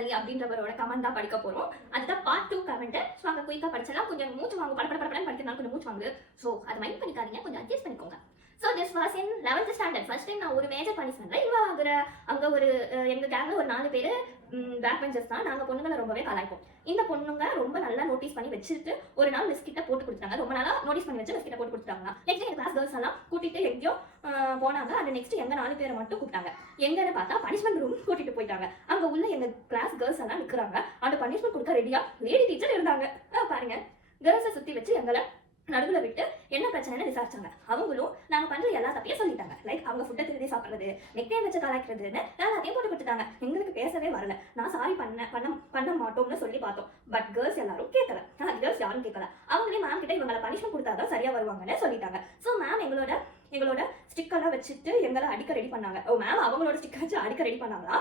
Murali அப்படின்றவரோட comment தான் படிக்க போறோம். அதுதான் பார்ட் 2 கமெண்ட். ஸோ அங்கே குயிக்காக படிச்சலாம், கொஞ்சம் மூச்சு வாங்க, படப்படன்னு படிக்கிறதுனால கொஞ்சம் மூச்சு வாங்குது. ஸோ அதை மைண்ட் பண்ணிக்காதீங்க, கொஞ்சம் அட்ஜஸ்ட் பண்ணிக்கோங்க. So this was in 11th standard. First time நான் ஒரு மேஜர் பனிஷ்மெண்ட்ல இவ ஆகுற. அங்கே ஒரு எங்கள் கேங்ல ஒரு 4 பேர் பேக் பெஞ்சர்ஸ் தான். நாங்கள் பொண்ணுங்களை ரொம்பவே கலாய்ப்போம். இந்த பொண்ணுங்க ரொம்ப நல்லா நோட்டீஸ் பண்ணி வச்சுட்டு ஒரு நாள் மிஸ் கிட்ட போட்டு கொடுத்தாங்க. ரொம்ப நாளா நோட்டீஸ் பண்ணி வச்சு மிஸ் கிட்ட போட்டு கொடுத்தாங்க. நெக்ஸ்ட் எங்கள் கிளாஸ் கேர்ள்ஸ் எல்லாம் கூட்டிட்டு எங்கேயோ போனாங்க. அந்த நெக்ஸ்ட் எங்க 4 பேரை மட்டும் கூப்பிட்டாங்க. எங்கன்னு பார்த்தா பனிஷ்மெண்ட் ரூம் கூட்டிட்டு போயிட்டாங்க. அங்க உள்ள எங்க கிளாஸ் கேர்ள்ஸ் எல்லாம் நிக்கிறாங்க. அந்த பனிஷ்மெண்ட் கொடுக்க ரெடியா லேடி டீச்சர் இருந்தாங்க. பாருங்க, கேர்ள்ஸை சுத்தி வச்சு எங்களை நடுவுல விட்டு என்ன பிரச்சனைன்னு விசாரிச்சாங்க. அவங்களும் நாங்க பண்ற எல்லா தப்பையும் சொல்லிட்டாங்க. லைக் அவங்க ஃபுட்டை திருடி சாப்பிடுறது, நெக்டைம் வச்சு கலாய்க்கிறதுன்னு எல்லாத்தையும் போட்டு கொடுத்துட்டாங்க. எங்களுக்கு பேசவே வரல. நான் சாரி பண்ண மாட்டோம்னு சொல்லி பார்த்தோம். பட் கேர்ள்ஸ் எல்லாரும் கேட்கல. கேர்ள்ஸ் யாரும் கேட்கல. அவங்களே மேம் கிட்ட இவங்களை பனிஷ்மெண்ட் கொடுத்தாதான் சரியா வருவாங்கன்னு சொல்லிட்டாங்க. ஸோ மேம் எங்களோட ஸ்டிக்கெல்லாம் வச்சுட்டு எங்களை அடிக்க ரெடி பண்ணாங்க. ஓ மேம் அவங்களோட ஸ்டிக்கர் வச்சு அடிக்க ரெடி பண்ணாங்களா?